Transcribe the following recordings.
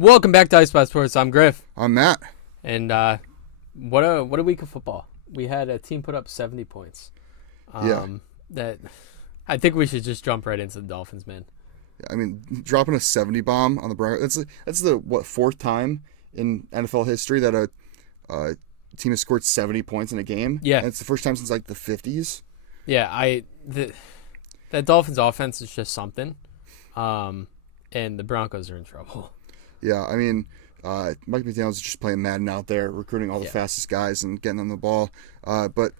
Welcome back to Ice Spot Sports. I'm Griff. I'm Matt. And what a week of football. We had a team put up 70 points. That I think we should just jump right into the Dolphins, man. I mean, dropping a 70 bomb on the Broncos. That's the fourth time in NFL history that a team has scored 70 points in a game. Yeah, and it's the first time since like the 50s. Yeah, that Dolphins offense is just something. And the Broncos are in trouble. Yeah, I mean, Mike McDaniel's is just playing Madden out there, recruiting all the fastest guys and getting them the ball. But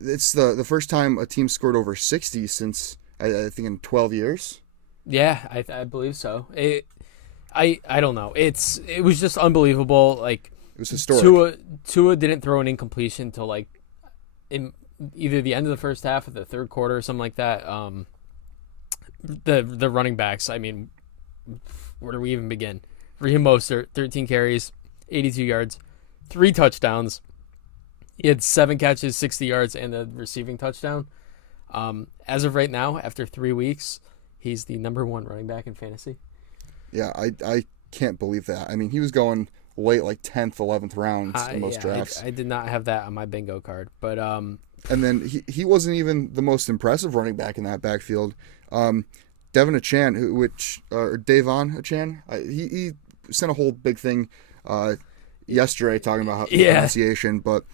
it's the first time a team scored over 60 since, I think, in 12 years. Yeah, I believe so. I don't know. It was just unbelievable. Like, it was historic. Tua didn't throw an incompletion until like in either the end of the first half or the third quarter or something like that. The running backs, I mean, where do we even begin? Raheem Mostert, 13 carries, 82 yards, 3 touchdowns. He had 7 catches, 60 yards, and a receiving touchdown. As of right now, after 3 weeks, he's the number 1 running back in fantasy. Yeah, I can't believe that. I mean, he was going late, like 10th, 11th rounds in most drafts. I did not have that on my bingo card. But and then he wasn't even the most impressive running back in that backfield. Devon Achane, or Davon Achane, he sent a whole big thing yesterday talking about the pronunciation, but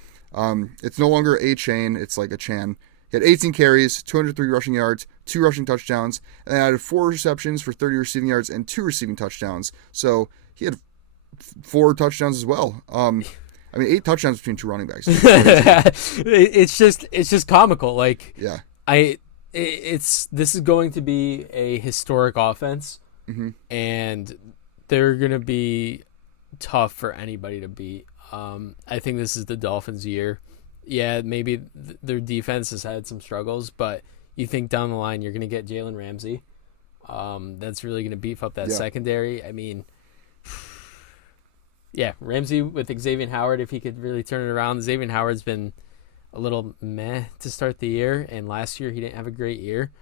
it's no longer Achane, it's like Achane. He had 18 carries, 203 rushing yards, 2 rushing touchdowns, and then added 4 receptions for 30 receiving yards and 2 receiving touchdowns. So he had 4 touchdowns as well. I mean, 8 touchdowns between 2 running backs. It's just comical. Like, yeah, this is going to be a historic offense, and they're going to be tough for anybody to beat. I think this is the Dolphins' year. Yeah, maybe their defense has had some struggles, but you think down the line you're going to get Jalen Ramsey. That's really going to beef up that secondary. I mean, yeah, Ramsey with Xavier Howard, if he could really turn it around. Xavier Howard's been a little meh to start the year, and last year he didn't have a great year.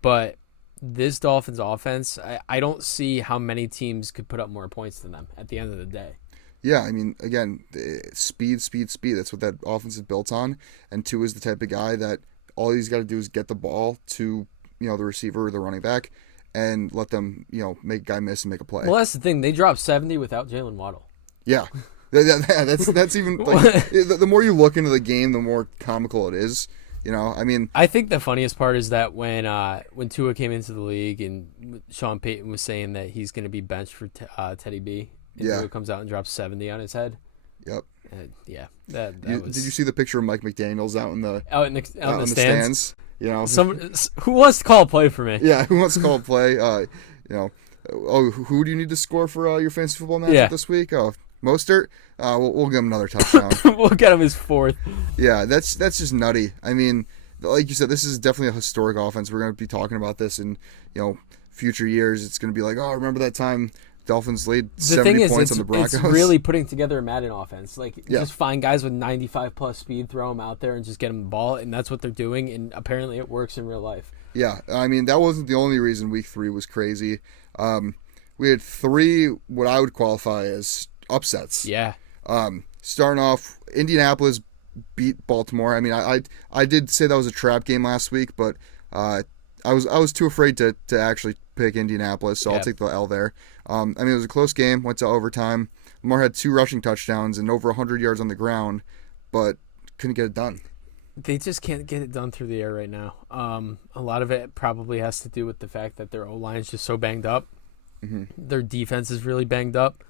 But this Dolphins offense, I don't see how many teams could put up more points than them at the end of the day. Yeah, I mean, again, speed. That's what that offense is built on. And Tua is the type of guy that all he's got to do is get the ball to, the receiver or the running back and let them, make a guy miss and make a play. Well, that's the thing. They dropped 70 without Jalen Waddle. Yeah. That's even, like, the more you look into the game, the more comical it is. I mean, I think the funniest part is that when Tua came into the league and Sean Payton was saying that he's going to be benched for Teddy B, and Tua comes out and drops 70 on his head. Yep. That was. Did you see the picture of Mike McDaniel's out in the stands? Who wants to call a play for me? Yeah, who wants to call a play? Who do you need to score for your fantasy football matchup this week? Oh, Mostert. We'll give him another touchdown. We'll get him his 4th. Yeah, that's just nutty. I mean, like you said, this is definitely a historic offense. We're going to be talking about this in future years. It's going to be like, oh, remember that time Dolphins laid 70 points on the Broncos? It's really putting together a Madden offense. Like, just find guys with 95-plus speed, throw them out there, and just get them the ball, and that's what they're doing, and apparently it works in real life. Yeah, I mean, that wasn't the only reason Week 3 was crazy. We had 3 what I would qualify as upsets. Yeah. Starting off, Indianapolis beat Baltimore. I mean, I did say that was a trap game last week, but I was too afraid to actually pick Indianapolis, so I'll take the L there. I mean, it was a close game, went to overtime. Lamar had 2 rushing touchdowns and over 100 yards on the ground, but couldn't get it done. They just can't get it done through the air right now. A lot of it probably has to do with the fact that their O-line is just so banged up. Their defense is really banged up.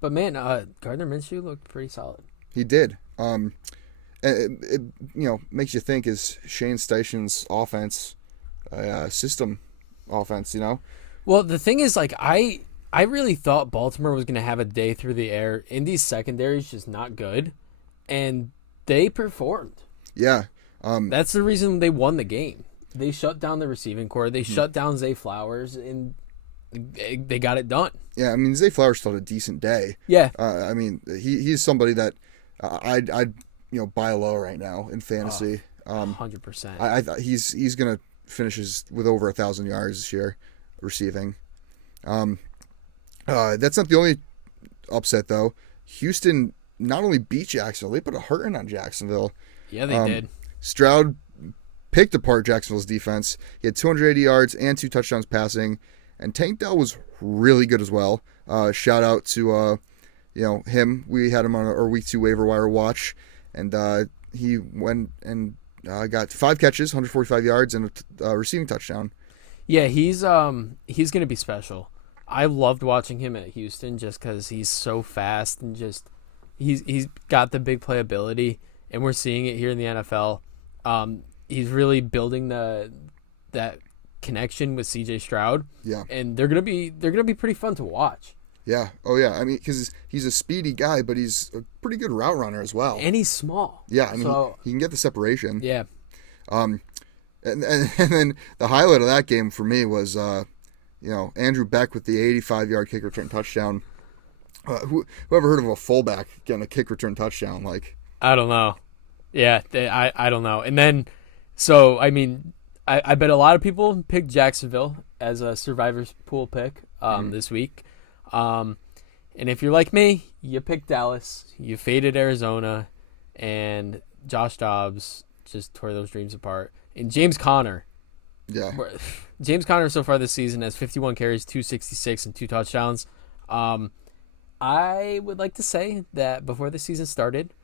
But, man, Gardner Minshew looked pretty solid. He did. It makes you think, is Shane Steichen's offense system offense, Well, the thing is, like, I really thought Baltimore was going to have a day through the air. Indy's secondary is just not good, and they performed. Yeah. That's the reason they won the game. They shut down the receiving core. They shut down Zay Flowers, and they got it done. Yeah, I mean, Zay Flowers still had a decent day. Yeah. I mean, he's somebody that I'd buy low right now in fantasy. 100%. I he's going to finish with over 1,000 yards this year receiving. That's not the only upset though. Houston not only beat Jacksonville, they put a hurting on Jacksonville. Yeah, they did. Stroud picked apart Jacksonville's defense. He had 280 yards and 2 touchdowns passing, and Tank Dell was really good as well. Shout out to him. We had him on our week 2 waiver wire watch, and he went and got 5 catches, 145 yards, and a receiving touchdown. Yeah, he's going to be special. I loved watching him at Houston just because he's so fast and just he's got the big playability, and we're seeing it here in the NFL. He's really building that connection with CJ Stroud. Yeah, and they're gonna be pretty fun to watch. Yeah. Oh yeah. I mean, because he's a speedy guy, but he's a pretty good route runner as well. And he's small. Yeah, I mean, he can get the separation. Yeah. And then the highlight of that game for me was Andrew Beck with the 85-yard kick return touchdown. Whoever heard of a fullback getting a kick return touchdown? Like, I don't know. Yeah, I don't know. And then, so I mean, I bet a lot of people picked Jacksonville as a survivor's pool pick this week. And if you're like me, you picked Dallas, you faded Arizona, and Josh Dobbs just tore those dreams apart. And James Conner. Yeah. James Conner so far this season has 51 carries, 266, and 2 touchdowns. I would like to say that before the season started,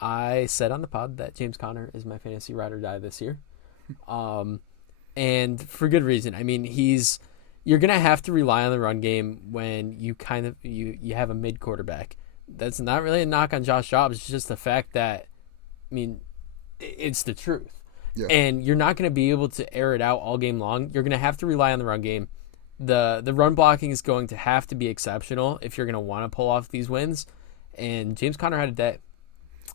I said on the pod that James Conner is my fantasy ride or die this year. And for good reason. I mean, you're going to have to rely on the run game when you you have a mid quarterback. That's not really a knock on Josh Dobbs. It's just the fact that, I mean, it's the truth. Yeah. And you're not going to be able to air it out all game long. You're going to have to rely on the run game. The run blocking is going to have to be exceptional if you're going to want to pull off these wins. And James Conner had a day.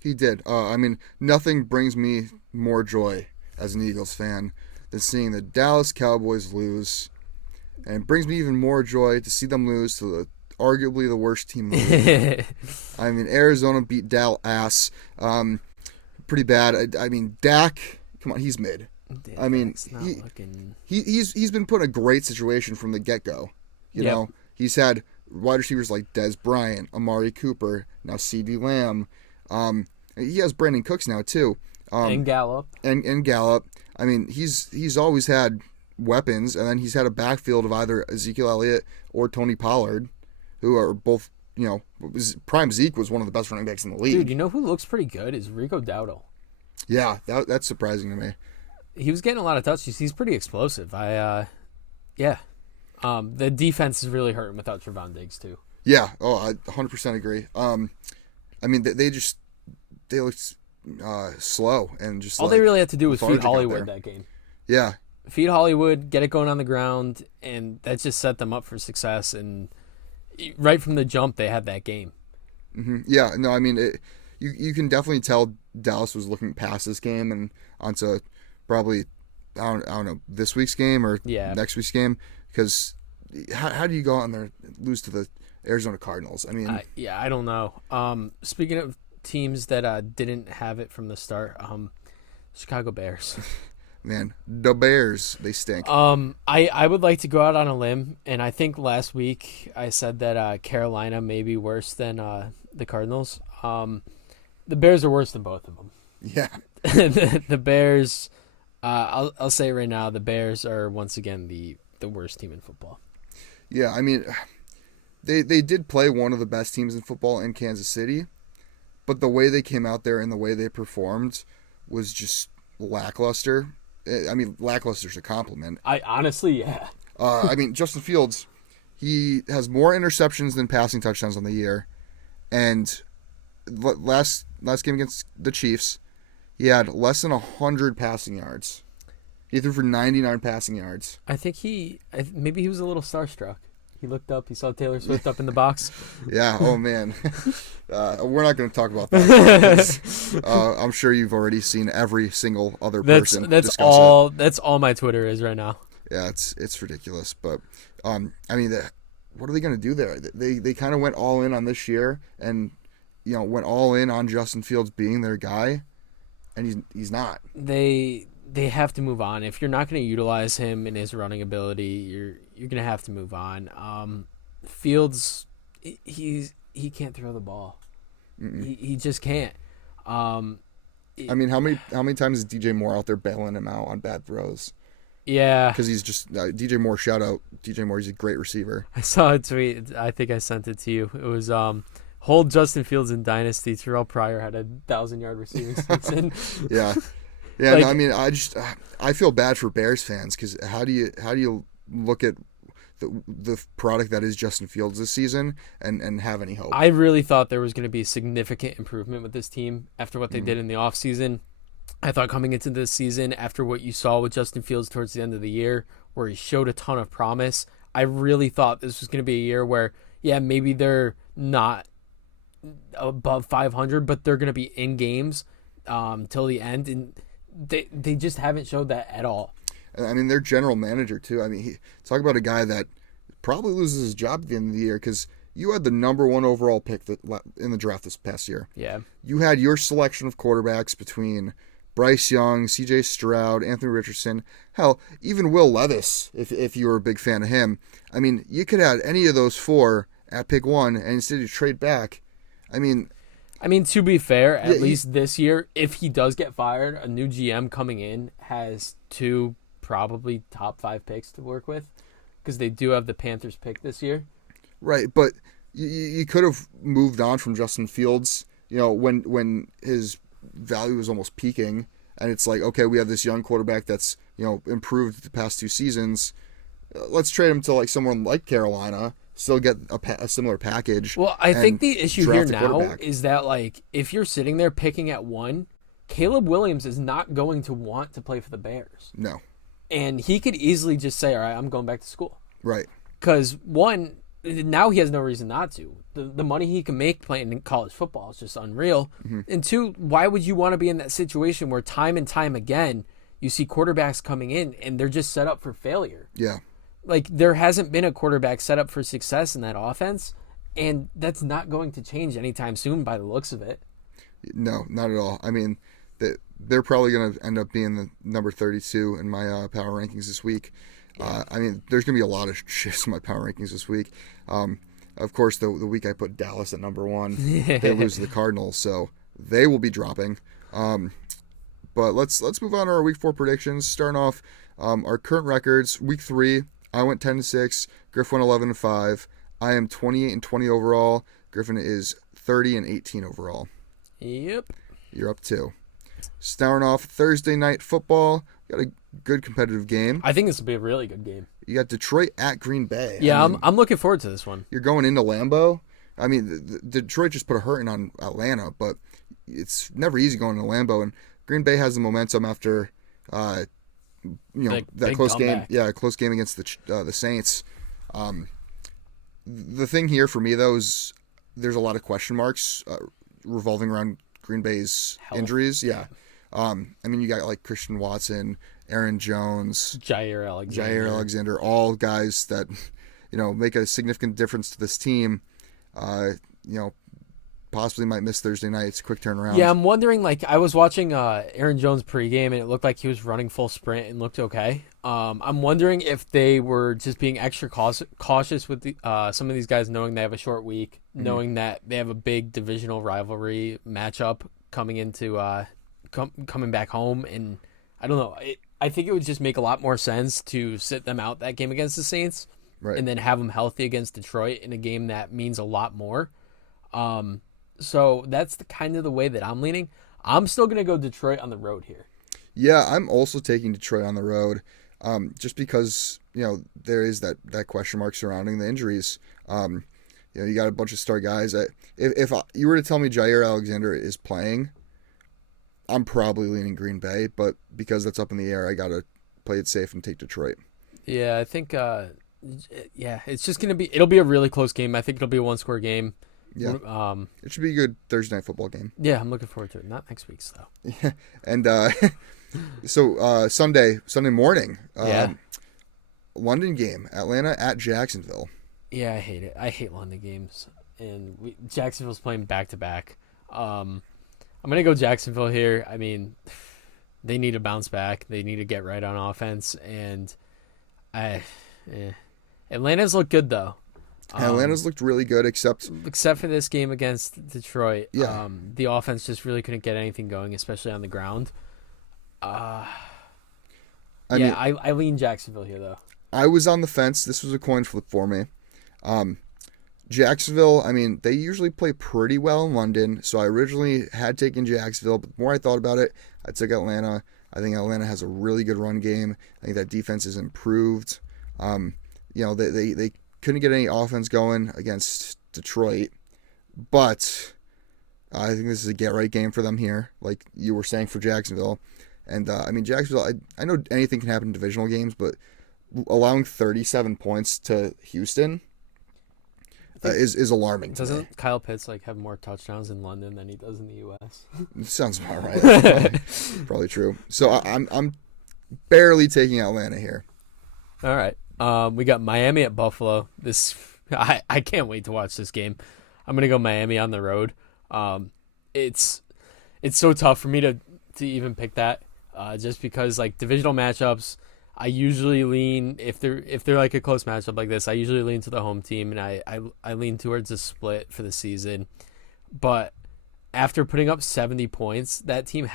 He did. I mean, nothing brings me more joy as an Eagles fan than seeing the Dallas Cowboys lose. And it brings me even more joy to see them lose to arguably the worst team in the league. I mean, Arizona beat Dallas pretty bad. I mean, Dak, come on, he's mid. I mean, he's been put in a great situation from the get-go. You know, he's had wide receivers like Dez Bryant, Amari Cooper, now CeeDee Lamb. He has Brandon Cooks now too. And Gallup. And Gallup. I mean, he's always had weapons, and then he's had a backfield of either Ezekiel Elliott or Tony Pollard, who are both, prime Zeke was one of the best running backs in the league. Dude, you know who looks pretty good is Rico Dowdle. Yeah, that's surprising to me. He was getting a lot of touches. He's pretty explosive. The defense is really hurting without Trevon Diggs too. Yeah, I 100% agree. I mean, they look slow and just all they really had to do was feed Hollywood that game. Yeah, feed Hollywood, get it going on the ground, and that just set them up for success. And right from the jump, they had that game. Mm-hmm. Yeah, no, I mean, you can definitely tell Dallas was looking past this game and onto probably I don't know this week's game or next week's game, because how do you go out there and lose to the Arizona Cardinals? I mean, I don't know. Speaking of teams that didn't have it from the start, Chicago Bears. Man, the Bears, they stink. I would like to go out on a limb, and I think last week I said that Carolina may be worse than the Cardinals. The Bears are worse than both of them. Yeah. the Bears, I'll say right now, the Bears are once again the worst team in football. Yeah, I mean, they did play one of the best teams in football in Kansas City, but the way they came out there and the way they performed was just lackluster. I mean, lackluster's a compliment. Honestly, yeah. I mean, Justin Fields, he has more interceptions than passing touchdowns on the year, and last game against the Chiefs, he had less than 100 passing yards. He threw for 99 passing yards. I think maybe he was a little starstruck. He looked up. He saw Taylor Swift up in the box. Yeah. Oh man. We're not going to talk about that. I'm sure you've already seen every single other person. That's all my Twitter is right now. Yeah, it's ridiculous. But I mean, what are they going to do there? They kind of went all in on this year, and went all in on Justin Fields being their guy, and he's not. They have to move on. If you're not going to utilize him in his running ability, you're going to have to move on. Fields, he can't throw the ball. He just can't. I mean, how many times is DJ Moore out there bailing him out on bad throws? Yeah, because he's just DJ Moore. Shout out DJ Moore. He's a great receiver. I saw a tweet. I think I sent it to you. It was hold Justin Fields in Dynasty. Terrell Pryor had a 1,000-yard receiving season. Yeah. Like, no, I mean, I feel bad for Bears fans because how do you look at the product that is Justin Fields this season and have any hope? I really thought there was going to be significant improvement with this team after what they did in the offseason. I thought coming into this season, after what you saw with Justin Fields towards the end of the year, where he showed a ton of promise, I really thought this was going to be a year where, yeah, maybe they're not above 500, but they're going to be in games till the end, and they just haven't showed that at all. I mean, their general manager, too. I mean, talk about a guy that probably loses his job at the end of the year because you had the number 1 overall pick in the draft this past year. Yeah. You had your selection of quarterbacks between Bryce Young, CJ Stroud, Anthony Richardson, hell, even Will Levis, if you were a big fan of him. I mean, you could have any of those 4 at pick 1, and instead you trade back. I mean, to be fair, at least this year, if he does get fired, a new GM coming in has 2 probably top 5 picks to work with because they do have the Panthers pick this year. Right, but you could have moved on from Justin Fields, when his value was almost peaking, and it's like, okay, we have this young quarterback that's improved the past 2 seasons. Let's trade him to like someone like Carolina, still get a similar package. Well, I think the issue here now is that like if you're sitting there picking at 1, Caleb Williams is not going to want to play for the Bears. No, and he could easily just say, "All right, I'm going back to school." Right. Because 1. Now he has no reason not to. The money he can make playing in college football is just unreal. Mm-hmm. And 2, why would you want to be in that situation where time and time again you see quarterbacks coming in and they're just set up for failure? Yeah. Like there hasn't been a quarterback set up for success in that offense, and that's not going to change anytime soon by the looks of it. No, not at all. I mean, they're probably going to end up being the number 32 in my power rankings this week. I mean, there's going to be a lot of shifts in my power rankings this week. Of course, the week I put Dallas at number 1, they lose to the Cardinals, so they will be dropping. But let's move on to our week 4 predictions. Starting off, our current records. Week 3, I went 10-6. Griff went 11-5. I am 28-20 overall. Griffin is 30-18 overall. Yep. You're up 2. Starting off Thursday night football. Got a good competitive game. I think this will be a really good game. You got Detroit at Green Bay. Yeah, I'm looking forward to this one. You're going into Lambeau. I mean, Detroit just put a hurting on Atlanta, but it's never easy going to Lambeau. And Green Bay has the momentum after, that close game. Yeah, close game against the Saints. The thing here for me though is there's a lot of question marks revolving around Green Bay's injuries. Yeah. I mean, you got like Christian Watson, Aaron Jones, Jair Alexander, all guys that, make a significant difference to this team. Possibly might miss Thursday night. It's a quick turnaround. Yeah, I'm wondering, like, I was watching Aaron Jones pregame, and it looked like he was running full sprint and looked okay. I'm wondering if they were just being extra cautious with some of these guys, knowing they have a short week, knowing that they have a big divisional rivalry matchup coming into coming back home, and I don't know. I think it would just make a lot more sense to sit them out that game against the Saints, right, and then have them healthy against Detroit in a game that means a lot more. So that's the kind of the way that I'm leaning. I'm still going to go Detroit on the road here. Yeah, I'm also taking Detroit on the road, just because, there is that question mark surrounding the injuries. You got a bunch of star guys. If you were to tell me Jair Alexander is playing, I'm probably leaning Green Bay, but because that's up in the air, I got to play it safe and take Detroit. Yeah, I think, it's just going to be, it'll be a really close game. I think it'll be a 1-score game. Yeah. It should be a good Thursday night football game. Yeah, I'm looking forward to it. Not next week's though. Yeah. And so Sunday morning, London game, Atlanta at Jacksonville. Yeah, I hate it. I hate London games, and Jacksonville's playing back to back. I'm gonna go Jacksonville here. I mean, they need to bounce back. They need to get right on offense, and Atlanta's look good though. Atlanta's looked really good, except for this game against Detroit. Yeah. The offense just really couldn't get anything going, especially on the ground. I lean Jacksonville here, though. I was on the fence. This was a coin flip for me. Jacksonville, I mean, they usually play pretty well in London, so I originally had taken Jacksonville, but the more I thought about it, I took Atlanta. I think Atlanta has a really good run game. I think that defense is improved. They couldn't get any offense going against Detroit, but I think this is a get-right game for them here, like you were saying for Jacksonville. And, Jacksonville, I know anything can happen in divisional games, but allowing 37 points to Houston is alarming. Doesn't Kyle Pitts have more touchdowns in London than he does in the U.S.? Sounds about right. That's probably true. So I'm barely taking Atlanta here. All right. We got Miami at Buffalo. I can't wait to watch this game. I'm gonna go Miami on the road. It's so tough for me to even pick that, just because divisional matchups. I usually lean if they're a close matchup like this. I usually lean to the home team, and I lean towards a split for the season. But after putting up 70 points, that team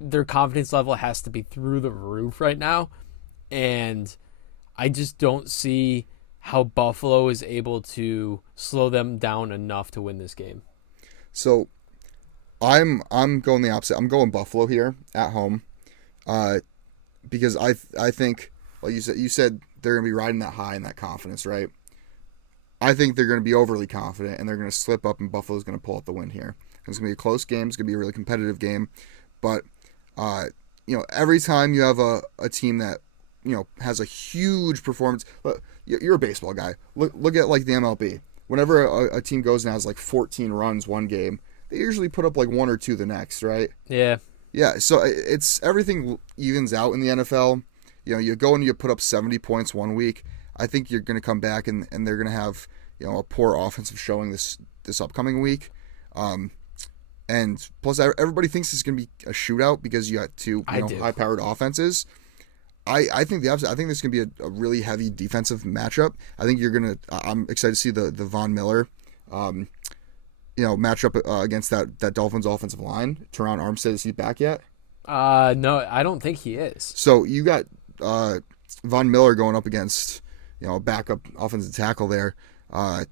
their confidence level has to be through the roof right now, and I just don't see how Buffalo is able to slow them down enough to win this game. So I'm going the opposite. I'm going Buffalo here at home. Because I think, well, you said they're going to be riding that high in that confidence, right? I think they're going to be overly confident, and they're going to slip up, and Buffalo's going to pull out the win here. It's going to be a close game. It's going to be a really competitive game. But, every time you have a team that, has a huge performance. You're a baseball guy. Look at, the MLB. Whenever a team goes and has, 14 runs one game, they usually put up, 1 or 2 the next, right? Yeah. Yeah, so it's everything evens out in the NFL. You go and you put up 70 points one week. I think you're going to come back and they're going to have a poor offensive showing this upcoming week. And plus everybody thinks it's going to be a shootout because you got two high-powered offenses. I think the opposite. I think this is going to be a really heavy defensive matchup. I think I'm excited to see the Von Miller match up against that Dolphins offensive line. Teron Armstead, is he back yet? No, I don't think he is. So you got Von Miller going up against a backup offensive tackle there. I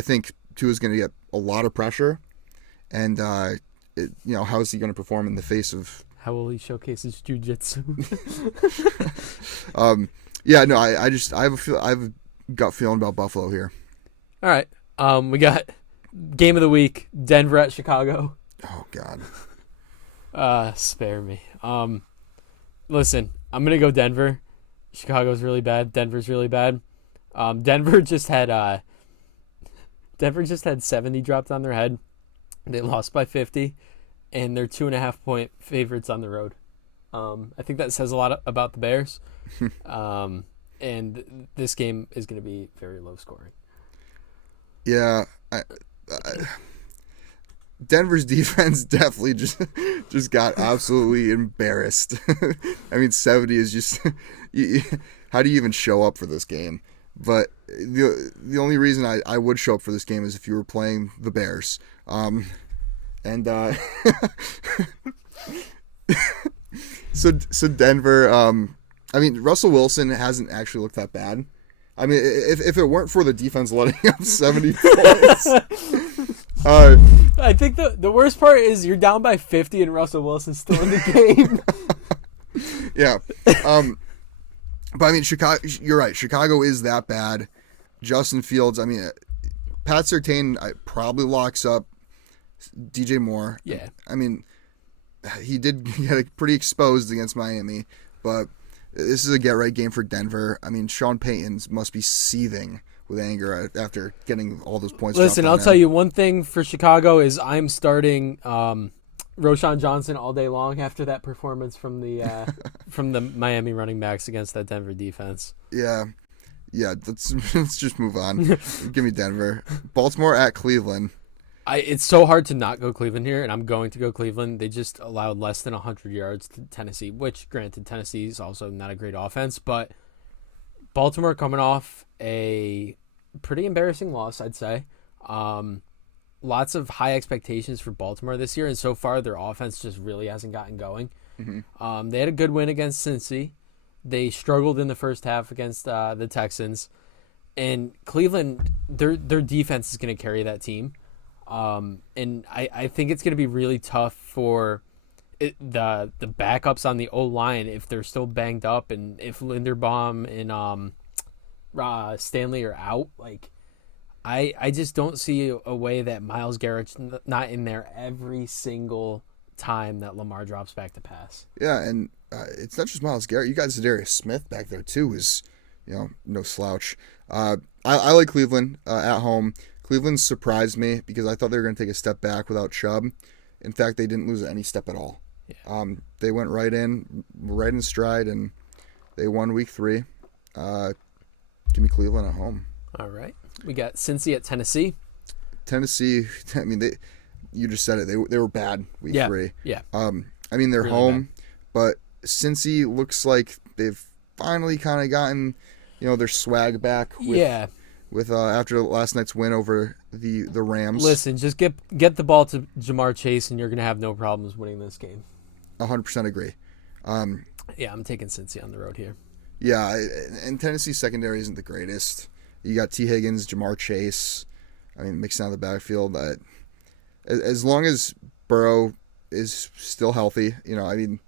think Tua's going to get a lot of pressure, and how is he going to perform in the face of? How will he showcase his jiu-jitsu? I have a gut feeling about Buffalo here. All right, we got. Game of the week, Denver at Chicago. Oh, God. Spare me. Listen, I'm going to go Denver. Chicago's really bad. Denver's really bad. Denver just had 70 dropped on their head. They lost by 50, and they're 2.5-point favorites on the road. I think that says a lot about the Bears. And this game is going to be very low scoring. Yeah, Denver's defense definitely just got absolutely embarrassed. 70 is just how do you even show up for this game? But the only reason I would show up for this game is if you were playing the Bears. So Denver. Russell Wilson hasn't actually looked that bad. If it weren't for the defense letting up 70 points. I think the worst part is you're down by 50 and Russell Wilson's still in the game. Yeah. But Chicago, you're right. Chicago is that bad. Justin Fields, Pat Surtain probably locks up DJ Moore. Yeah. He did get pretty exposed against Miami, but this is a get-right game for Denver. Sean Payton must be seething with anger after getting all those points. Listen, I'll tell you one thing for Chicago is I'm starting Roschon Johnson all day long after that performance from the Miami running backs against that Denver defense. Yeah. Let's just move on. Give me Denver. Baltimore at Cleveland. It's so hard to not go Cleveland here, and I'm going to go Cleveland. They just allowed less than 100 yards to Tennessee, which, granted, Tennessee is also not a great offense, but Baltimore coming off a pretty embarrassing loss, I'd say. Lots of high expectations for Baltimore this year, and so far their offense just really hasn't gotten going. They had a good win against Cincy. They struggled in the first half against the Texans. And Cleveland, their defense is going to carry that team. And I think it's going to be really tough for the backups on the O-line if they're still banged up and if Linderbaum and Stanley are out. Like, I just don't see a way that Myles Garrett's not in there every single time that Lamar drops back to pass. Yeah, and it's not just Myles Garrett. You got Zadarius Smith back there too, is no slouch. I like Cleveland at home. Cleveland surprised me because I thought they were going to take a step back without Chubb. In fact, they didn't lose any step at all. Yeah. They went right in stride, and they won week 3. Give me Cleveland at home. All right. We got Cincy at Tennessee. Tennessee, I mean, you just said it. They were bad week 3. Yeah. I mean, they're really home, bad. But Cincy looks like they've finally kind of gotten, their swag back. With after last night's win over the Rams. Listen, just get the ball to Jamar Chase, and you're gonna have no problems winning this game. 100% agree. Yeah, I'm taking Cincy on the road here. Yeah, and Tennessee's secondary isn't the greatest. You got T. Higgins, Jamar Chase. I mean, mixing out the backfield. As long as Burrow is still healthy, I mean,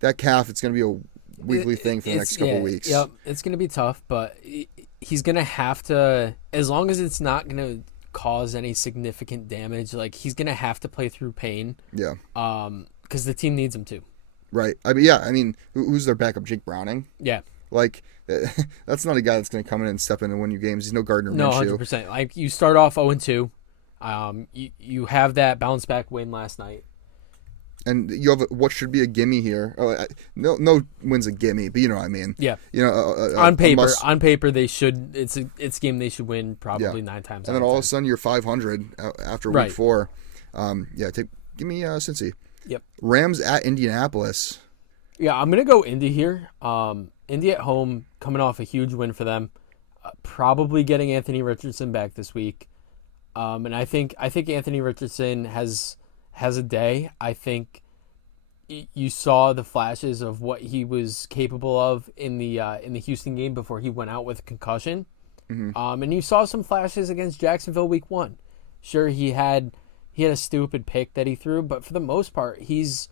that calf, it's going to be a weekly thing for the next couple of weeks. Yep, it's going to be tough, but he's going to have to, as long as it's not going to cause any significant damage, like, he's going to have to play through pain. Yeah. Because the team needs him to. Right. I mean, who's their backup? Jake Browning? Yeah. Like, that's not a guy that's going to come in and step in and win you games. He's no Gardner Minshew. No, 100%. Like, you start off 0-2. You have that bounce back win last night. And you have what should be a gimme here. No win's a gimme, but you know what I mean. Yeah. On paper they should. It's a game they should win probably 9 times. And then all of a sudden you're 500 after week 4. Give me Cincy. Yep. Rams at Indianapolis. Yeah, I'm gonna go Indy here. Indy at home, coming off a huge win for them. Probably getting Anthony Richardson back this week. And I think Anthony Richardson has a day. I think you saw the flashes of what he was capable of in the Houston game before he went out with a concussion. Mm-hmm. And you saw some flashes against Jacksonville week 1. Sure, he had a stupid pick that he threw, but for the most part, he's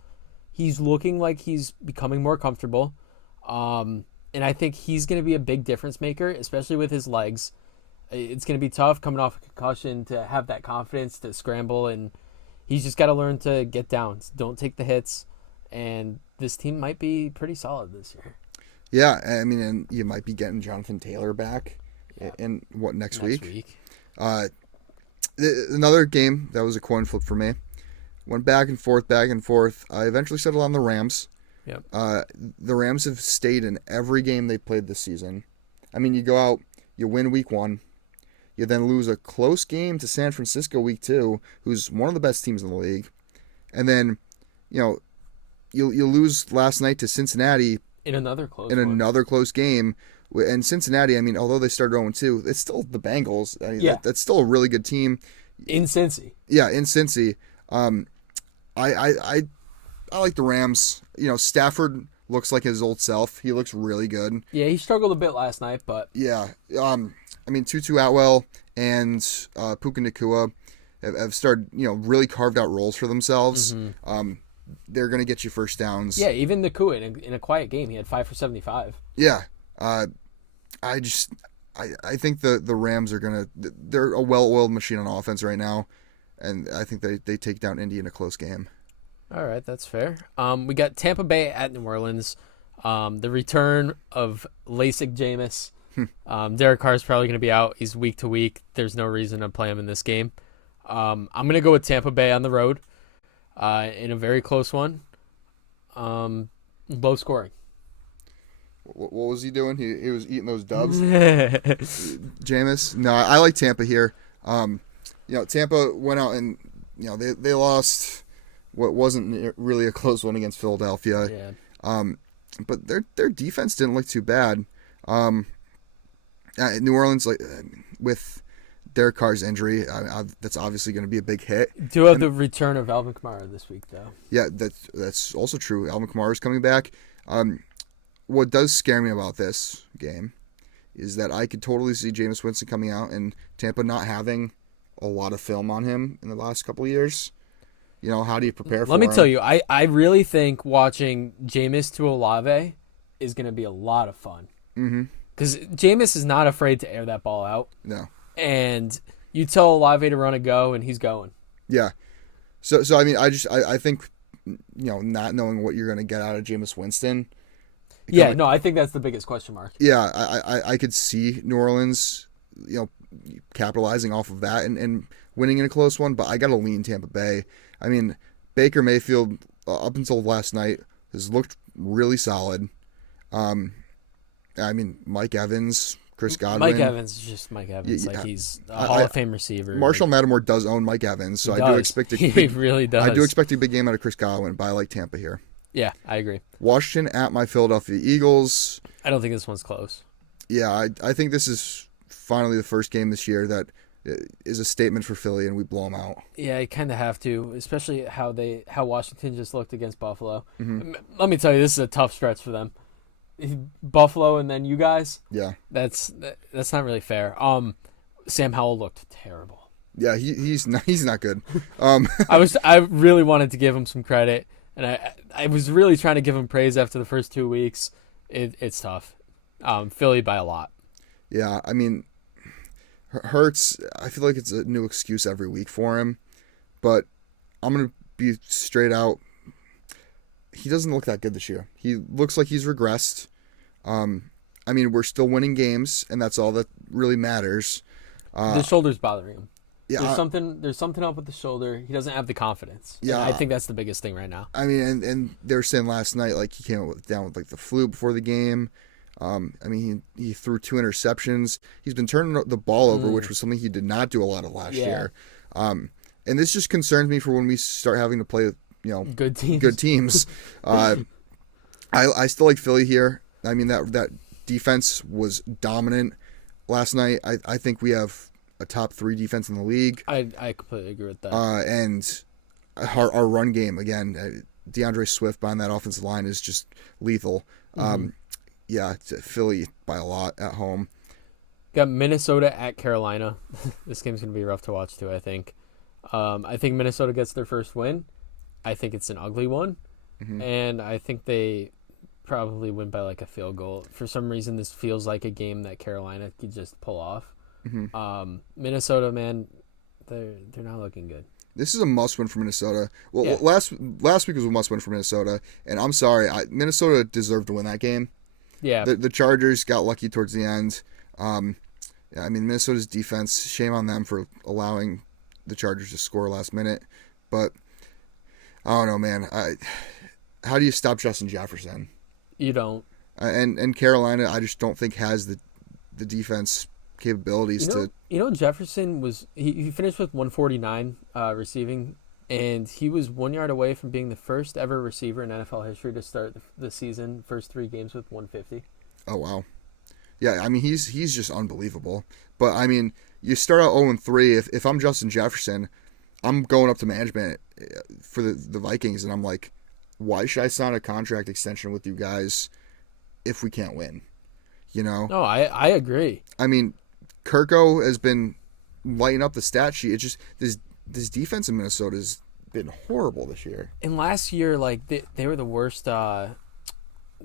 looking like he's becoming more comfortable. And I think he's going to be a big difference maker, especially with his legs. It's going to be tough coming off a concussion to have that confidence to scramble, and he's just got to learn to get down. Don't take the hits, and this team might be pretty solid this year. Yeah, I mean, and you might be getting Jonathan Taylor back in next week. Another game that was a coin flip for me. Went back and forth. I eventually settled on the Rams. Yep. The Rams have stayed in every game they played this season. I mean, you go out, you win week 1. You then lose a close game to San Francisco week 2, who's one of the best teams in the league. And then, you lose last night to Cincinnati in another close game. And Cincinnati, I mean, although they started 0-2, it's still the Bengals. I mean, that's still a really good team. In Cincy. Yeah, in Cincy. I like the Rams. Stafford looks like his old self. He looks really good. Yeah, he struggled a bit last night, but yeah. I mean, Tutu Atwell and Puka Nacua have started, really carved out roles for themselves. Mm-hmm. They're going to get you first downs. Yeah, even Nacua in a quiet game, he had 5 for 75. Yeah. I think the Rams are they're a well-oiled machine on offense right now, and I think they take down Indy in a close game. All right, that's fair. We got Tampa Bay at New Orleans. The return of LASIK Jameis. Derek Carr's probably going to be out. He's week to week. There's no reason to play him in this game. I'm going to go with Tampa Bay on the road in a very close one. Low scoring. What was he doing? He was eating those dubs. Jameis. No, I like Tampa here. Tampa went out and they lost what wasn't really a close one against Philadelphia. Yeah. But their defense didn't look too bad. New Orleans, with Derek Carr's injury, that's obviously going to be a big hit. Do have the return of Alvin Kamara this week, though. Yeah, that's also true. Alvin Kamara is coming back. What does scare me about this game is that I could totally see Jameis Winston coming out and Tampa not having a lot of film on him in the last couple of years. How do you prepare for him? Let me tell you, I really think watching Jameis to Olave is going to be a lot of fun. Because Jameis is not afraid to air that ball out. No. And you tell Olave to run a go, and he's going. Yeah. So I mean, I think, not knowing what you're going to get out of Jameis Winston. Yeah, no, I think that's the biggest question mark. Yeah, I could see New Orleans, capitalizing off of that and winning in a close one, but I got to lean Tampa Bay. I mean, Baker Mayfield, up until last night, has looked really solid. I mean, Mike Evans, Chris Godwin. Mike Evans is just Mike Evans. Yeah, he's a Hall of Fame receiver. Marshall Lattimore does own Mike Evans, so I do expect he really does. I do expect a big game out of Chris Godwin, but I like Tampa here. Yeah, I agree. Washington at my Philadelphia Eagles. I don't think this one's close. Yeah, I think this is finally the first game this year that is a statement for Philly, and we blow them out. Yeah, you kind of have to, especially how Washington just looked against Buffalo. Let me tell you, this is a tough stretch for them. Buffalo and then you guys. Yeah, that's not really fair. Sam Howell looked terrible. Yeah, he's not good. I really wanted to give him some credit, and I was really trying to give him praise after the first 2 weeks. It's tough. Philly by a lot. Yeah, I mean, Hurts, I feel like it's a new excuse every week for him, but I'm going to be straight out. He doesn't look that good this year. He looks like he's regressed. I mean, we're still winning games, and that's all that really matters. The shoulder's bothering him. Yeah, there's something up with the shoulder. He doesn't have the confidence. Yeah, and I think that's the biggest thing right now. I mean, and they were saying last night he came down with the flu before the game. I mean, he threw 2 interceptions. He's been turning the ball over, which was something he did not do a lot of last year. And this just concerns me for when we start having to play, good teams. I still like Philly here. I mean, that defense was dominant last night. I think we have a top 3 defense in the league. I completely agree with that. And our run game, again, DeAndre Swift behind that offensive line is just lethal. Yeah, Philly by a lot at home. Got Minnesota at Carolina. This game's going to be rough to watch, too, I think. I think Minnesota gets their first win. I think it's an ugly one. And I think they probably win by a field goal. For some reason, this feels like a game that Carolina could just pull off. Minnesota, man, they're not looking good. This is a must-win for Minnesota. Well, yeah. Last week was a must-win for Minnesota, and I'm sorry, Minnesota deserved to win that game. Yeah, the Chargers got lucky towards the end. I mean, Minnesota's defense, shame on them for allowing the Chargers to score last minute. But I don't know, man. How do you stop Justin Jefferson? You don't. And Carolina, I just don't think has the defense capabilities to. Jefferson was he finished with 149 receiving, and he was 1 yard away from being the first ever receiver in NFL history to start the season first 3 games with 150. Oh wow, yeah. I mean, he's just unbelievable. But I mean, you start out 0-3. If I'm Justin Jefferson, I'm going up to management for the Vikings, and I'm like, why should I sign a contract extension with you guys if we can't win? No, I agree. I mean, Kirko has been lighting up the stat sheet. It's just this defense in Minnesota has been horrible this year. And last year, they were the worst. They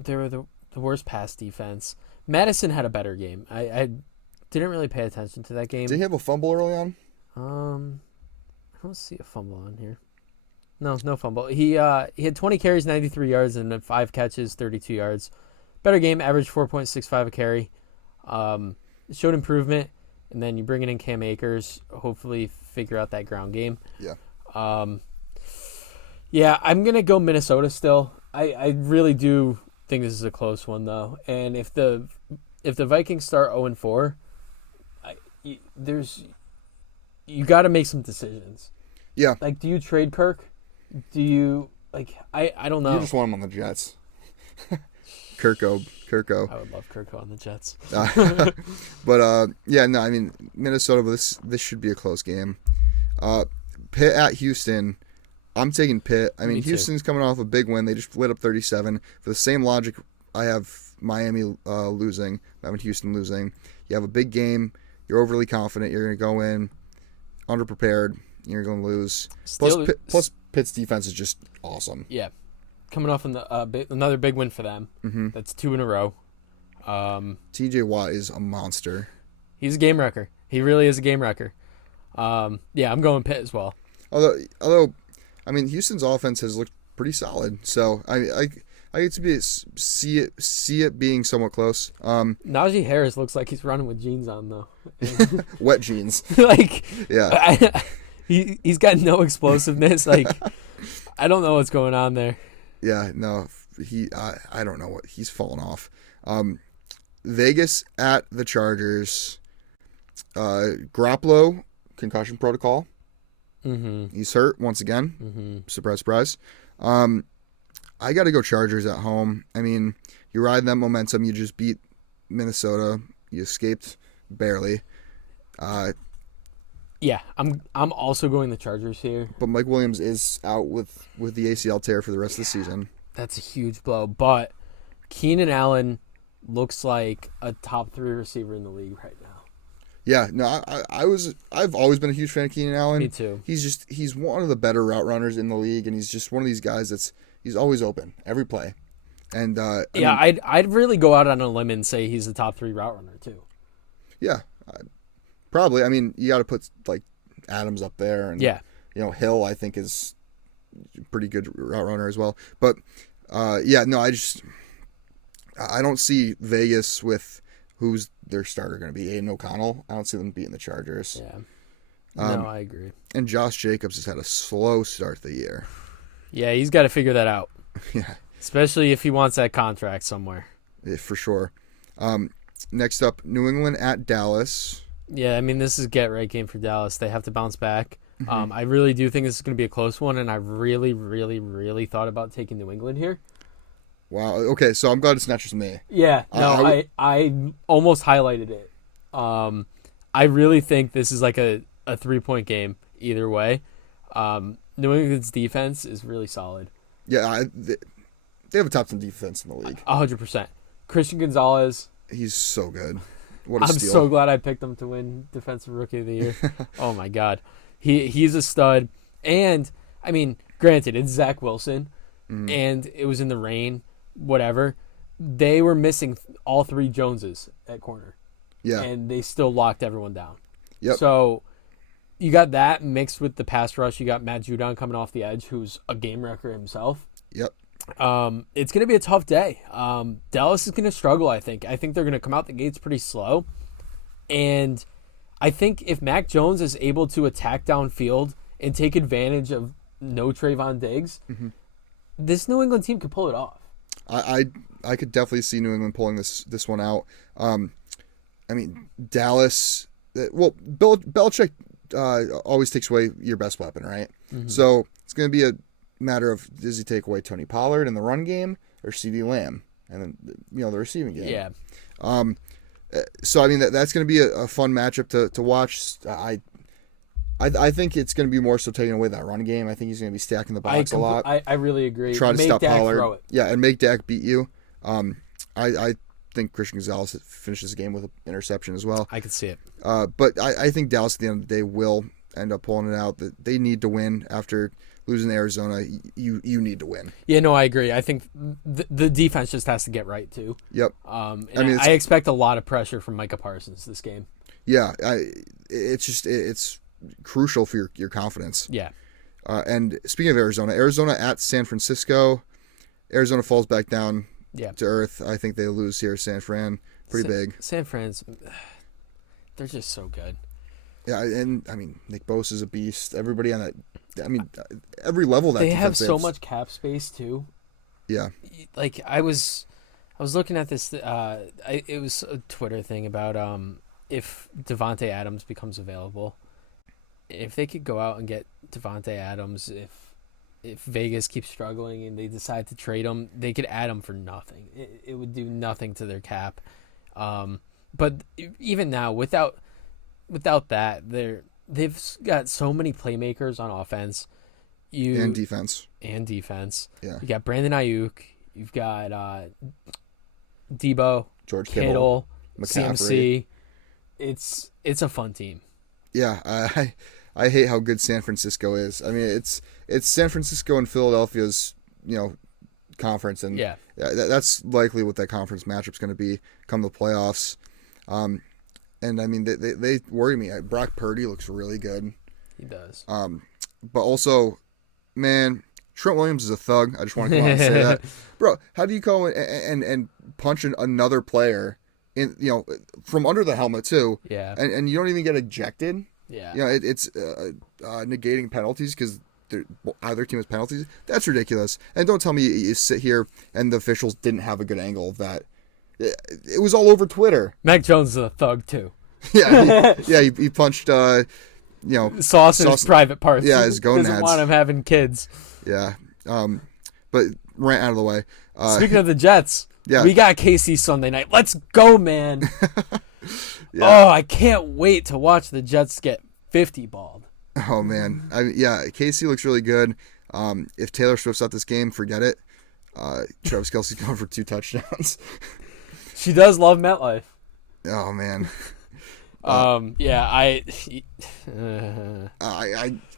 were the worst pass defense. Madison had a better game. I didn't really pay attention to that game. Did he have a fumble early on? I don't see a fumble on here. No fumble. He had 20 carries, 93 yards, and 5 catches, 32 yards. Better game, averaged 4.65 a carry. Showed improvement, and then you bring in Cam Akers, hopefully figure out that ground game. Yeah. Yeah, I'm going to go Minnesota still. I really do think this is a close one, though. And if the Vikings start 0-4, you got to make some decisions. Yeah. Do you trade Kirk? Do you I don't know. You just want him on the Jets. Kirko. Kirko. I would love Kirko on the Jets. But yeah, no, I mean Minnesota. But this should be a close game. Pitt at Houston. I'm taking Pitt. I mean, Houston's coming off a big win. They just lit up 37. For the same logic, I have Miami losing. I have Houston losing. You have a big game. You're overly confident. You're going to go in underprepared. You're going to lose. Plus, Pitt's defense is just awesome. Yeah. Coming off another big win for them. Mm-hmm. That's 2 in a row. TJ Watt is a monster. He's a game wrecker. He really is a game wrecker. Yeah, I'm going Pitt as well. Although, I mean, Houston's offense has looked pretty solid. So I get to see it being somewhat close. Najee Harris looks like he's running with jeans on though. Wet jeans. Yeah. He's got no explosiveness. Like I don't know what's going on there. Yeah, no, I don't know what he's fallen off. Vegas at the Chargers. Garoppolo concussion protocol. Mm-hmm. He's hurt once again. Mm-hmm. Surprise, surprise. I got to go Chargers at home. I mean, you ride that momentum. You just beat Minnesota. You escaped barely. Yeah, I'm also going the Chargers here. But Mike Williams is out with the ACL tear for the rest of the season. That's a huge blow. But Keenan Allen looks like a top 3 receiver in the league right now. Yeah, no, I've always been a huge fan of Keenan Allen. Me too. He's one of the better route runners in the league, and he's just one of these guys he's always open every play. And I'd really go out on a limb and say he's the top 3 route runner too. Yeah, probably. I mean, you got to put like Adams up there, and Hill I think is a pretty good route runner as well. But I don't see Vegas with who's their starter going to be. Aiden O'Connell. I don't see them beating the Chargers. Yeah, no, I agree. And Josh Jacobs has had a slow start to the year. Yeah, he's got to figure that out. Yeah, especially if he wants that contract somewhere. Yeah, for sure. Next up, New England at Dallas. Yeah, I mean, this is a get-right game for Dallas. They have to bounce back. Mm-hmm. I really do think this is going to be a close one, and I really, really, really thought about taking New England here. Wow. Okay, so I'm glad it's not just me. Yeah, no, I almost highlighted it. I really think this is like a 3-point game either way. New England's defense is really solid. Yeah, they have a top 10 defense in the league. 100%. Christian Gonzalez. He's so good. What a steal. I'm so glad I picked him to win Defensive Rookie of the Year. Oh, my God. He's a stud. And, I mean, granted, it's Zach Wilson, and it was in the rain, whatever. They were missing all 3 Joneses at corner. Yeah. And they still locked everyone down. Yep. So you got that mixed with the pass rush. You got Matt Judon coming off the edge, who's a game wrecker himself. Yep. It's going to be a tough day. Dallas is going to struggle, I think. I think they're going to come out the gates pretty slow. And I think if Mac Jones is able to attack downfield and take advantage of no Trayvon Diggs, this New England team could pull it off. I could definitely see New England pulling this one out. I mean, Dallas, Belichick always takes away your best weapon, right? Mm-hmm. So it's going to be a matter of, does he take away Tony Pollard in the run game or CeeDee Lamb and then the receiving game? Yeah. So I mean that's going to be a fun matchup to watch. I think it's going to be more so taking away that run game. I think he's going to be stacking the box a lot. I really agree. Try to stop Dak Pollard. Throw it. Yeah, and make Dak beat you. I think Christian Gonzalez finishes the game with an interception as well. I could see it. But I think Dallas at the end of the day will end up pulling it out. That they need to win after losing to Arizona. You need to win. Yeah, no, I agree. I think the defense just has to get right too. Yep. I expect a lot of pressure from Micah Parsons this game. Yeah, it's crucial for your confidence. Yeah. And speaking of Arizona at San Francisco, Arizona falls back down to earth. I think they lose here. San Fran, pretty big. San Fran's, they're just so good. Yeah, and I mean Nick Bosa's a beast. Everybody on that, I mean, every level that they have so much cap space too. Yeah. Like I was looking at this. It was a Twitter thing about if Devontae Adams becomes available. If they could go out and get Devontae Adams, if Vegas keeps struggling and they decide to trade him, they could add him for nothing. It would do nothing to their cap. But even now, without that, they've got so many playmakers on offense. And defense. Yeah. You got Brandon Ayuk. You've got Debo, George Kittle, McCaffrey. CMC. It's a fun team. Yeah, I hate how good San Francisco is. I mean, it's San Francisco and Philadelphia's conference, and that's likely what that conference matchup's going to be come the playoffs. And I mean, they worry me. Brock Purdy looks really good. He does. But also, man, Trent Williams is a thug. I just want to come out and say that, bro. How do you go and punch another player in from under the helmet too? Yeah. And you don't even get ejected. Yeah. It's negating penalties because either team has penalties. That's ridiculous. And don't tell me you sit here and the officials didn't have a good angle of that. It was all over Twitter. Mac Jones is a thug too. He punched Sauce in his private parts. Yeah, his gonads. Doesn't want him having kids. Yeah. But rant out of the way. Speaking of the Jets, we got KC Sunday night. Let's go, man. Yeah. Oh, I can't wait to watch the Jets get 50-balled. Oh, man. KC looks really good. If Taylor Swift's at this game, forget it. Travis Kelce's going for 2 touchdowns. She does love MetLife. Oh, man. I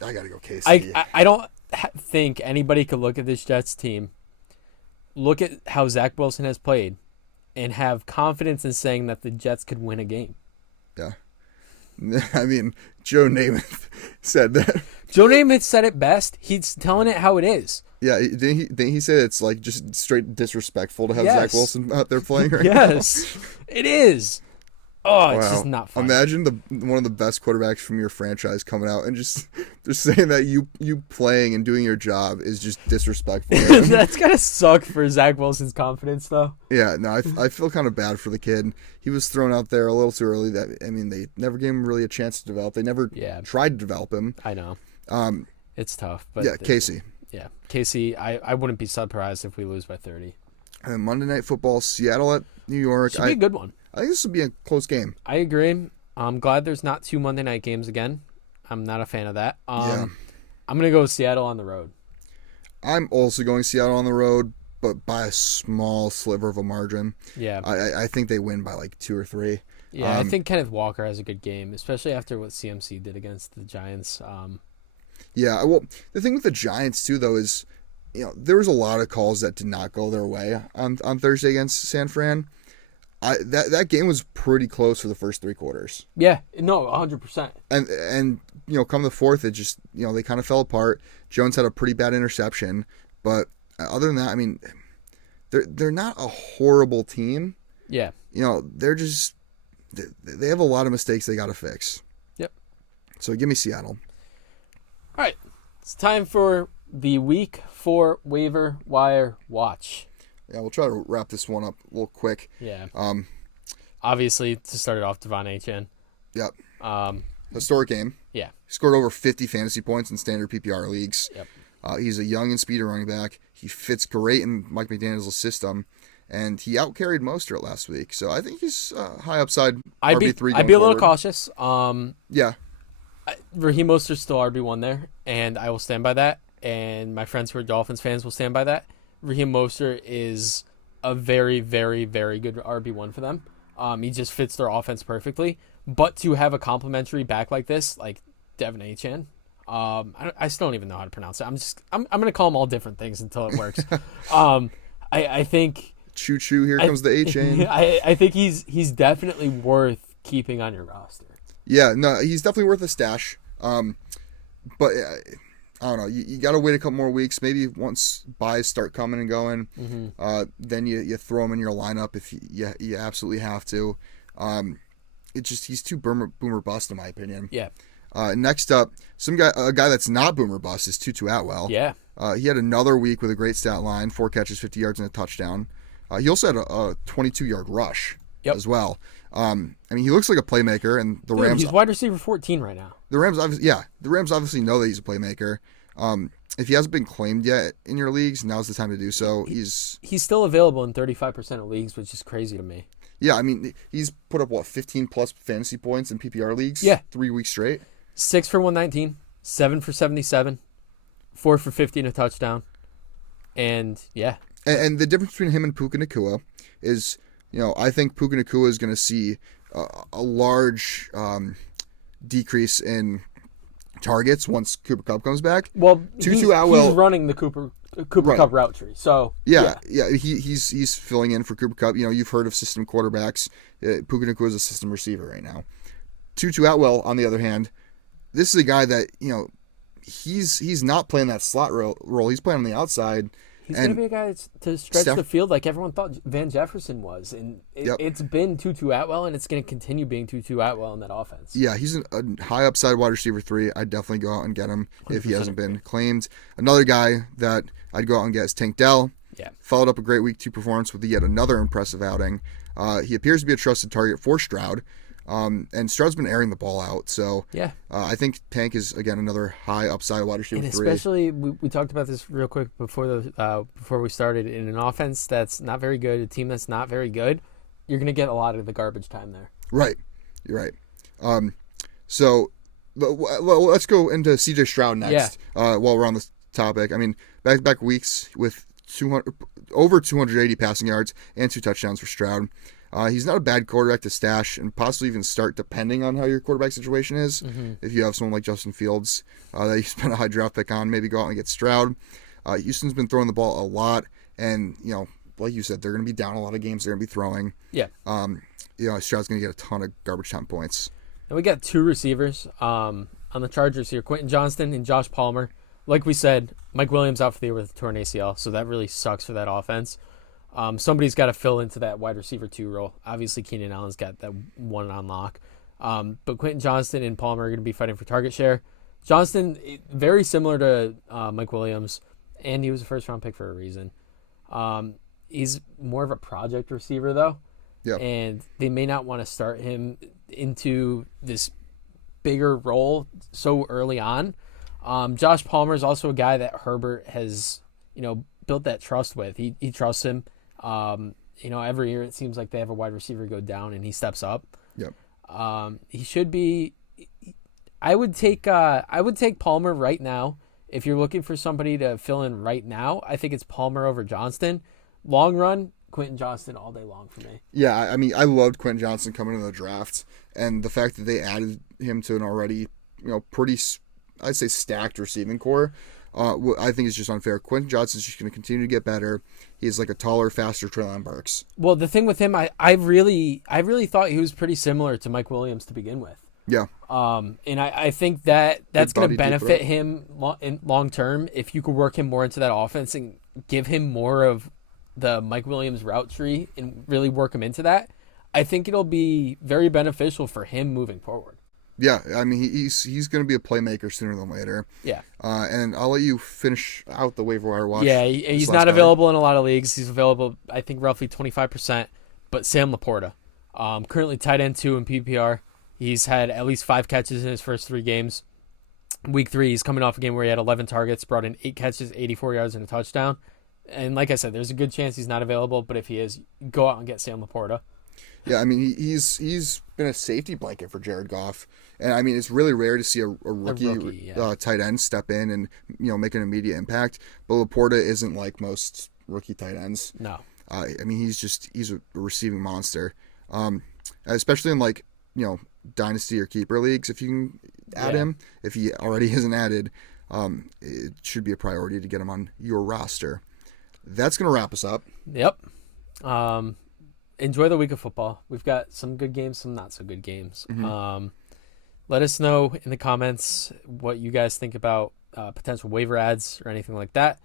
gotta go KC. I don't think anybody could look at this Jets team, look at how Zach Wilson has played, and have confidence in saying that the Jets could win a game. Yeah. I mean, Joe Namath said that. Joe Namath said it best. He's telling it how it is. Yeah, didn't he say it's like just straight disrespectful to have Zach Wilson out there playing right now? Yes, it is. Oh, it's just not fun. Imagine one of the best quarterbacks from your franchise coming out and just saying that you playing and doing your job is just disrespectful. That's gotta suck for Zach Wilson's confidence, though. Yeah, no, I feel kind of bad for the kid. He was thrown out there a little too early. They never gave him really a chance to develop. They never tried to develop him. I know. It's tough, but KC. Yeah, KC. I wouldn't be surprised if we lose by 30. And Monday Night Football, Seattle at New York. Should be a good one. I think this will be a close game. I agree. I'm glad there's not 2 Monday night games again. I'm not a fan of that. I'm going to go with Seattle on the road. I'm also going Seattle on the road, but by a small sliver of a margin. Yeah. I think they win by like 2 or 3. Yeah, I think Kenneth Walker has a good game, especially after what CMC did against the Giants. Yeah, well, the thing with the Giants, too, though, is there was a lot of calls that did not go their way on Thursday against San Fran. That game was pretty close for the first 3 quarters. Yeah, no, 100%. And come the fourth, it just they kind of fell apart. Jones had a pretty bad interception, but other than that, I mean, they're not a horrible team. Yeah, they're just they have a lot of mistakes they got to fix. Yep. So give me Seattle. All right, it's time for the Week 4 Waiver Wire Watch. Yeah, we'll try to wrap this one up a little quick. Yeah. Obviously, to start it off, Achane. Yep. Historic game. Yeah. He scored over 50 fantasy points in standard PPR leagues. Yep. He's a young and speedy running back. He fits great in Mike McDaniel's system, and he outcarried Mostert last week. So I think he's high upside RB3. I'd be a little cautious. Yeah. Raheem Mostert's still RB1 there, and I will stand by that. And my friends who are Dolphins fans will stand by that. Raheem Mostert is a very, very, very good RB1 for them. He just fits their offense perfectly. But to have a complimentary back like this, like Devin Achane, I still don't even know how to pronounce it. I'm gonna call them all different things until it works. I think choo choo. Here comes the Achane. I think he's definitely worth keeping on your roster. Yeah, no, he's definitely worth a stash. But I don't know. You got to wait a couple more weeks. Maybe once buys start coming and going, then you throw him in your lineup if you absolutely have to. He's too boomer bust in my opinion. Yeah. Next up, a guy that's not boomer bust is Tutu Atwell. Yeah. He had another week with a great stat line: 4 catches, 50 yards, and a touchdown. He also had a 22-yard rush as well. I mean, he looks like a playmaker, and the Rams. He's wide receiver 14 right now. The Rams obviously know that he's a playmaker. if he hasn't been claimed yet in your leagues, now's the time to do so. He's still available in 35% of leagues, which is crazy to me. Yeah, I mean, he's put up, 15 plus fantasy points in PPR leagues? Yeah. 3 weeks straight? 6 for 119, 7 for 77, 4 for 50 and a touchdown. And, yeah. And the difference between him and Puka Nacua is, I think Puka Nacua is going to see a large decrease in targets once Cooper Kupp comes back. Well, he's running the Cooper Right. Kupp route tree. So yeah, he's filling in for Cooper Kupp. You've heard of system quarterbacks. Puka Nacua is a system receiver right now. Tutu Atwell, on the other hand, this is a guy that he's not playing that slot role. He's playing on the outside. He's going to be a guy to stretch the field like everyone thought Van Jefferson was. And it's been Tutu Atwell, and it's going to continue being Tutu Atwell in that offense. Yeah, he's a high upside wide receiver 3. I'd definitely go out and get him if he hasn't been claimed. Another guy that I'd go out and get is Tank Dell. Yeah. Followed up a great week 2 performance with yet another impressive outing. He appears to be a trusted target for Stroud. And Stroud's been airing the ball out, so yeah. I think Tank is, again, another high upside wide receiver 3. And especially, we talked about this real quick before we started. In an offense that's not very good, a team that's not very good, you're going to get a lot of the garbage time there. Right. You're right. So let's go into CJ Stroud next. Yeah. While we're on this topic, I mean, back-to-back weeks with over 280 passing yards and 2 touchdowns for Stroud. He's not a bad quarterback to stash and possibly even start, depending on how your quarterback situation is. Mm-hmm. If you have someone like Justin Fields that you spent a high draft pick on, maybe go out and get Stroud. Houston's been throwing the ball a lot, and like you said, they're going to be down a lot of games. They're going to be throwing. Yeah. Stroud's going to get a ton of garbage time points. And we got 2 receivers on the Chargers here: Quentin Johnston and Josh Palmer. Like we said, Mike Williams out for the year with a torn ACL, so that really sucks for that offense. Somebody's got to fill into that wide receiver 2 role. Obviously, Keenan Allen's got that one on lock. But Quentin Johnston and Palmer are going to be fighting for target share. Johnston, very similar to Mike Williams, and he was a first-round pick for a reason. He's more of a project receiver, though. Yep. And they may not want to start him into this bigger role so early on. Josh Palmer is also a guy that Herbert has, built that trust with. He trusts him. Every year it seems like they have a wide receiver go down and he steps up. Yep. He should be. I would take Palmer right now. If you're looking for somebody to fill in right now, I think it's Palmer over Johnston. Long run, Quentin Johnston all day long for me. Yeah, I mean, I loved Quentin Johnston coming into the draft, and the fact that they added him to an already, pretty, I'd say, stacked receiving core. I think it's just unfair. Quentin Johnston's just going to continue to get better. He's like a taller, faster Treylon Burks. Well, the thing with him, I really thought he was pretty similar to Mike Williams to begin with. Yeah. And I think that's going to benefit him long term if you could work him more into that offense and give him more of the Mike Williams route tree and really work him into that. I think it'll be very beneficial for him moving forward. Yeah, I mean, he's going to be a playmaker sooner than later. Yeah. And I'll let you finish out the waiver wire watch. Yeah, he's not available in a lot of leagues. He's available, I think, roughly 25%. But Sam Laporta, currently tight end 2 in PPR. He's had at least 5 catches in his first 3 games. Week 3, he's coming off a game where he had 11 targets, brought in 8 catches, 84 yards, and a touchdown. And like I said, there's a good chance he's not available, but if he is, go out and get Sam Laporta. Yeah, I mean, he's been a safety blanket for Jared Goff. And, I mean, it's really rare to see a rookie tight end step in and, make an immediate impact. But Laporta isn't like most rookie tight ends. No. I mean, he's a receiving monster. Especially in, dynasty or keeper leagues, if you can add him. If he already isn't added, it should be a priority to get him on your roster. That's going to wrap us up. Yep. Enjoy the week of football. We've got some good games, some not so good games. Mm-hmm. Let us know in the comments what you guys think about potential waiver ads or anything like that.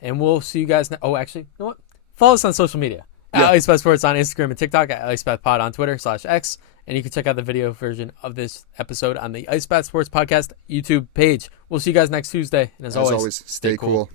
And we'll see you guys. Actually, you know what? Follow us on social media. At Ice Bath Sports on Instagram and TikTok, at Ice Bath Pod on Twitter /X. And you can check out the video version of this episode on the Ice Bath Sports Podcast YouTube page. We'll see you guys next Tuesday. And as always, stay cool.